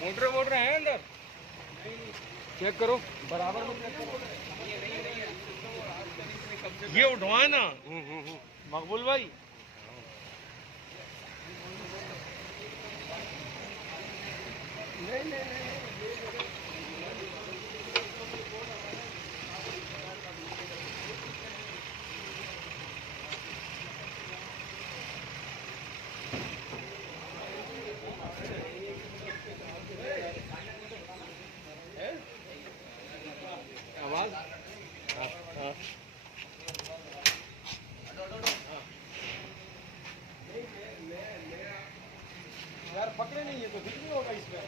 Motor voter है अंदर, चेक करो बराबर में। ये उठवाए ना मकबूल भाई। नहीं आवाज यार पकड़े नहीं है तो कुछ नहीं होगा इसमें।